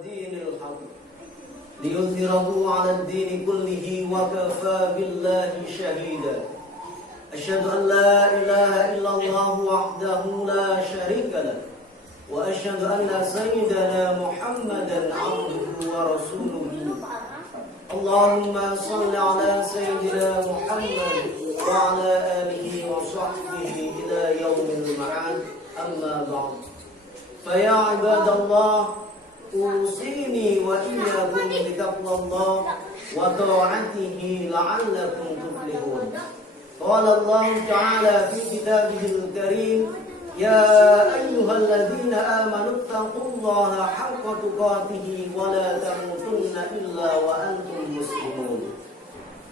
ودين الحق ليظهره على الدين كله وكفى بالله شهيدا أشهد أن لا إله إلا الله وحده لا شريك له وأشهد أن سيدنا محمدا عبده ورسوله اللهم صل على سيدنا محمد وعلى آله وصحبه إلى يوم المعاد أما بعد فيا عباد الله أوصيني وإياكم بتقوى الله وطاعته لعلكم تفلحون قال الله تعالى في كتابه الكريم يا أيها الذين آمنوا اتقوا الله حق تقاته ولا تموتن إلا وأنتم مسلمون.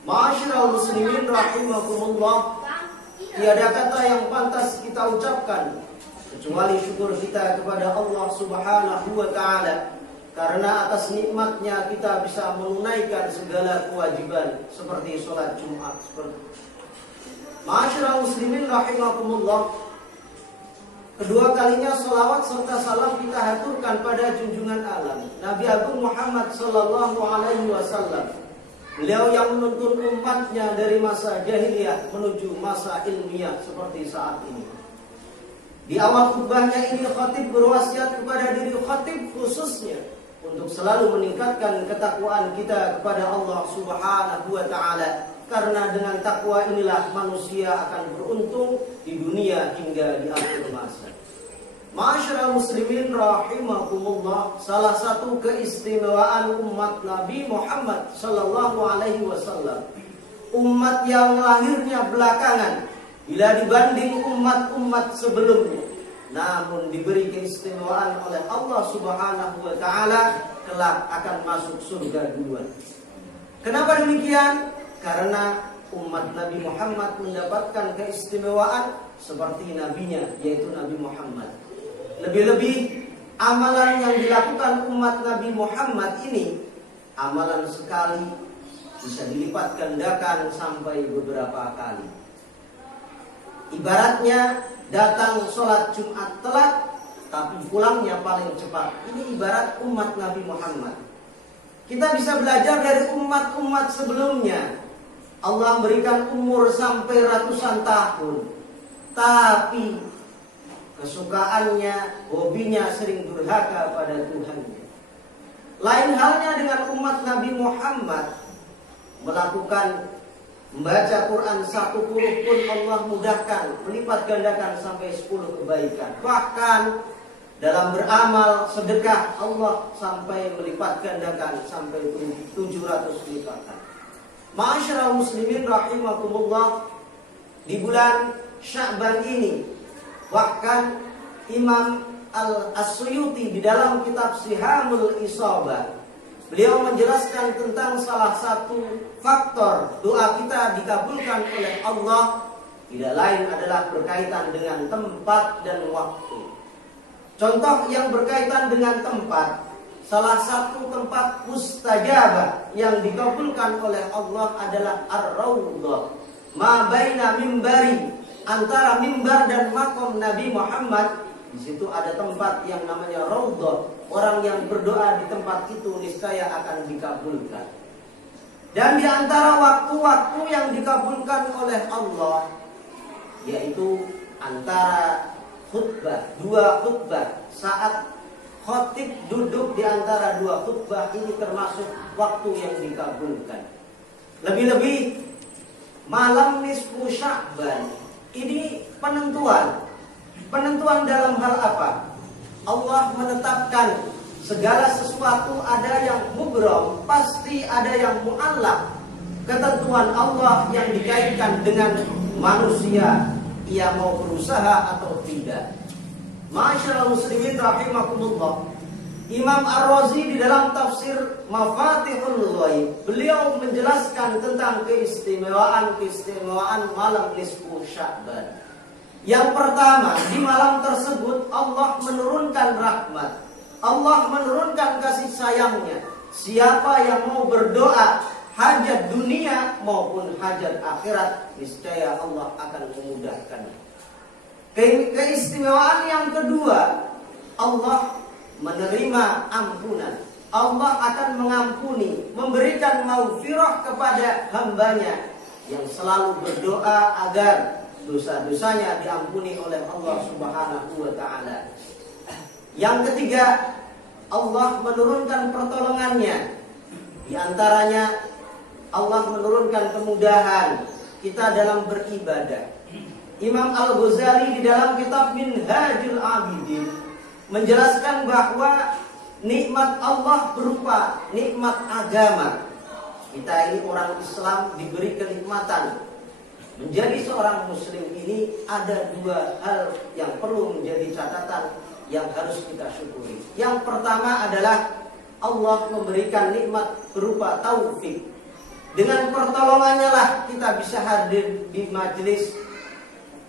Ma'asyiral muslimin rahimakumullah, tiada kata yang pantas kita ucapkan kecuali syukur kita kepada Allah Subhanahu wa taala karena atas nikmatnya kita bisa menunaikan segala kewajiban seperti sholat Jumat. Ma'asyiral muslimin rahimakumullah, kedua kalinya salawat serta salam kita haturkan pada junjungan alam Nabi Agung Muhammad sallallahu alaihi wasallam. Beliau yang menuntun umatnya dari masa jahiliyah menuju masa ilmiah seperti saat ini. Di awal khutbahnya ini khatib berwasiat kepada diri khatib khususnya untuk selalu meningkatkan ketakwaan kita kepada Allah Subhanahu wa taala, karena dengan takwa inilah manusia akan beruntung di dunia hingga di akhir masa. Ma'asyiral muslimin rahimakumullah, salah satu keistimewaan umat Nabi Muhammad sallallahu alaihi wasallam, umat yang lahirnya belakangan bila dibanding umat-umat sebelumnya, namun diberi keistimewaan oleh Allah Subhanahu wa taala, kelak akan masuk surga duluan. Kenapa demikian? Karena umat Nabi Muhammad mendapatkan keistimewaan seperti nabinya, yaitu Nabi Muhammad. Lebih-lebih amalan yang dilakukan umat Nabi Muhammad ini, amalan sekali bisa dilipat gandakan sampai beberapa kali. Ibaratnya datang sholat Jumat telat tapi pulangnya paling cepat. Ini ibarat umat Nabi Muhammad. Kita bisa belajar dari umat-umat sebelumnya. Allah berikan umur sampai ratusan tahun, tapi kesukaannya, hobinya sering durhaka pada Tuhannya. Lain halnya dengan umat Nabi Muhammad, melakukan membaca Quran satu huruf pun Allah mudahkan, melipat gandakan sampai 10 kebaikan. Bahkan dalam beramal sedekah Allah sampai melipat gandakan sampai 700 lipatan. Ma'asyiral muslimin rahimakumullah, di bulan Sya'ban ini bahkan Imam Al-Asyuyuti di dalam kitab Sihamul Isabah, beliau menjelaskan tentang salah satu faktor doa kita dikabulkan oleh Allah tidak lain adalah berkaitan dengan tempat dan waktu. Contoh yang berkaitan dengan tempat, salah satu tempat mustajabah yang dikabulkan oleh Allah adalah Ar-Raudhah, ma baina mimbari, antara mimbar dan makom Nabi Muhammad. Di situ ada tempat yang namanya Raudhah. Orang yang berdoa di tempat itu niscaya akan dikabulkan. Dan di antara waktu-waktu yang dikabulkan oleh Allah, yaitu antara khutbah, dua khutbah, saat khatib duduk di antara dua khutbah, ini termasuk waktu yang dikabulkan. Lebih-lebih malam nisfu Sya'ban, ini penentuan dalam hal apa? Allah menetapkan segala sesuatu, ada yang mubram, pasti ada yang mu'allaq. Ketentuan Allah yang dikaitkan dengan manusia, ia mau berusaha atau tidak. Ma'asyiral muslimin rahimakumullah, Imam Ar-Razi di dalam tafsir Mafatihul Ghaib, beliau menjelaskan tentang keistimewaan malam nisfu Sya'ban. Yang pertama, di malam tersebut Allah menurunkan rahmat, Allah menurunkan kasih sayangnya. Siapa yang mau berdoa hajat dunia maupun hajat akhirat, niscaya Allah akan memudahkan. Keistimewaan yang kedua, Allah menerima ampunan. Allah akan mengampuni, memberikan maghfirah kepada hambanya yang selalu berdoa agar dosa-dosanya diampuni oleh Allah Subhanahu wa taala. Yang ketiga, Allah menurunkan pertolongannya. Di antaranya Allah menurunkan kemudahan kita dalam beribadah. Imam Al-Ghazali di dalam kitab Minhajul Abidin menjelaskan bahwa nikmat Allah berupa nikmat agama. Kita ini orang Islam diberi kenikmatan. Menjadi seorang muslim ini ada dua hal yang perlu menjadi catatan yang harus kita syukuri. Yang pertama adalah Allah memberikan nikmat berupa taufik. Dengan pertolongannya lah kita bisa hadir di majelis,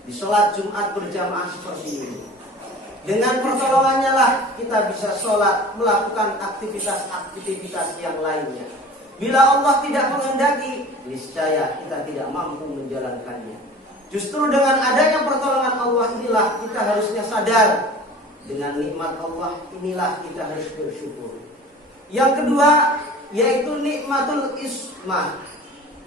di sholat Jumat berjamaah seperti ini. Dengan pertolongannya lah kita bisa sholat, melakukan aktivitas-aktivitas yang lainnya. Bila Allah tidak menghendaki, niscaya kita tidak mampu menjalankannya. Justru dengan adanya pertolongan Allah inilah kita harusnya sadar. Dengan nikmat Allah inilah kita harus bersyukur. Yang kedua, yaitu nikmatul ismah.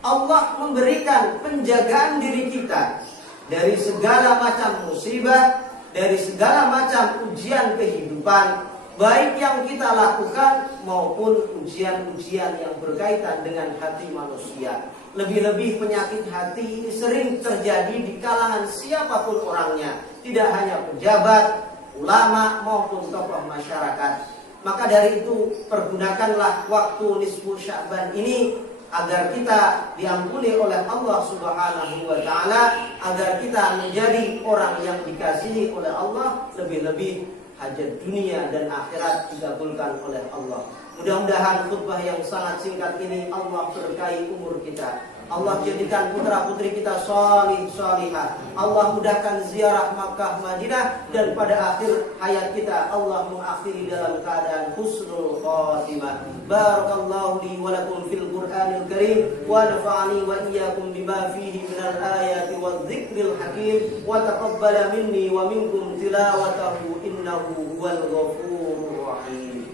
Allah memberikan penjagaan diri kita dari segala macam musibah, dari segala macam ujian kehidupan, baik yang kita lakukan maupun ujian-ujian yang berkaitan dengan hati manusia. Lebih-lebih penyakit hati ini sering terjadi di kalangan siapapun orangnya, tidak hanya pejabat, ulama maupun tokoh masyarakat. Maka dari itu pergunakanlah waktu nisfu Sya'ban ini agar kita diampuni oleh Allah Subhanahu wa taala, agar kita menjadi orang yang dikasihi oleh Allah, lebih-lebih hajat dunia dan akhirat dikabulkan oleh Allah. Mudah-mudahan khutbah yang sangat singkat ini Allah berkahi umur kita. Allah jadikan putra-putri kita salih salihah. Allah mudahkan ziarah Makkah Madinah, dan pada akhir hayat kita Allah mengakhiri dalam keadaan husnul khatimah. Barakallahu li wa lakum fil Qur'anil Karim wa nafa'ani wa iyyakum bima fihi minal ayati wadh-dhikril hakim wa taqabbala minni wa minkum tilawatahu innahu huwal ghafurur rahim.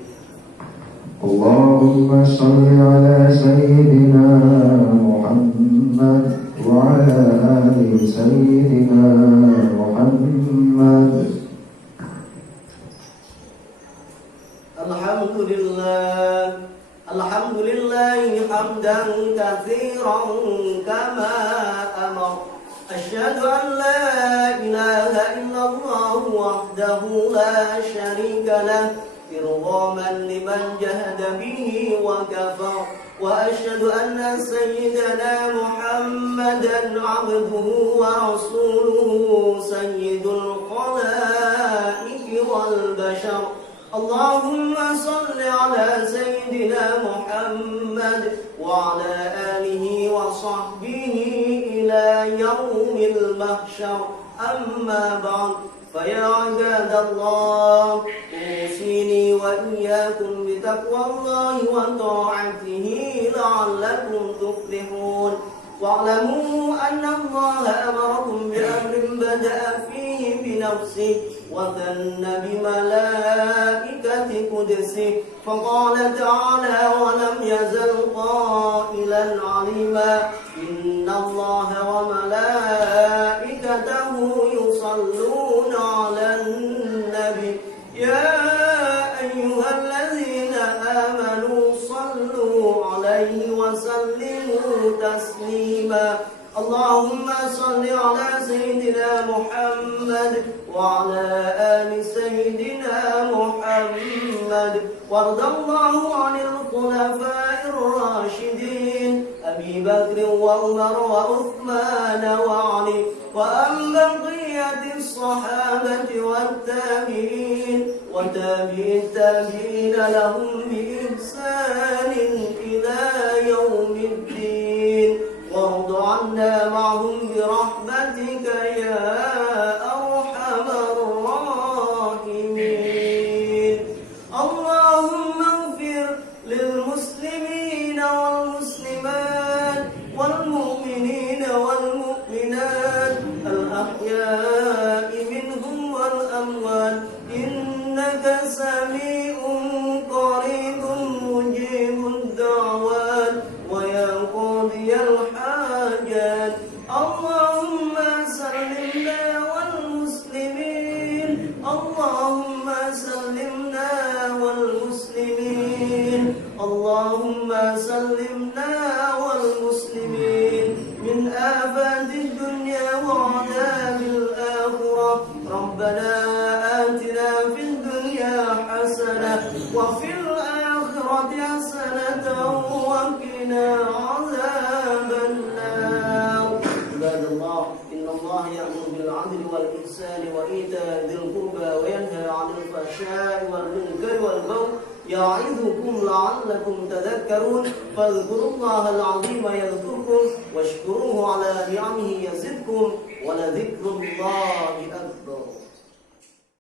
Allahumma salli ala sayyidina Muhammad wa ala ali sayyidina Muhammad. Alhamdulillah, alhamdulillahi hamdan katsiran kama amar. Asyhadu an la ilaha illallah wahdahu la syarika lah, إرغاما لمن جهد به وكفر وأشهد أن سيدنا محمدا عبده ورسوله سيد الخلائق والبشر. اللهم صل على سيدنا محمد وعلى آله وصحبه إلى يوم المحشر. أما بعد، فيا عباد الله، أوصيني وإياكم بتقوى الله وطاعته لعلكم تفلحون. واعلموا أن الله أمركم بأمر بدأ فيه بنفسه وثنى بملائكة قدسه، فقال تعالى: ولم يزل قائلا عليما إن الله وملائكته يصلون على النبي يا أيها الذين آمنوا صلوا عليه وسلموا تسليما. اللهم صل على سيدنا محمد وعلى آل سيدنا محمد، وارض الله عن الخلفاء الراشدين أبي بكر وعمر وعثمان وعلي، وعن بقية الصحابة والتابعين وتابعي التابعين لهم بإحسان إلى يوم الدين، وارض عنا معهم برحمتك يا أرحم الراحمين. اللهم اغفر للمسلمين والمسلمات والمؤمنين والمؤمنات الأحياء منهم والأموات، إنك سميع قريب اللهم سلمنا والمسلمين من آفات الدنيا وعذاب الآخرة. ربنا آتنا في الدنيا حسنة وفي الآخرة حسنة وقنا عذاب النار. عباد الله، إن الله يأمر بالعدل والإحسان وإيتاء ذي القربى وينهى عن الفحشاء والمنكر والبغي يعظكم لعلكم تذكرون. فاذكروا الله العظيم يذكركم واشكروه على نعمه يزدكم ولذكر الله أكبر.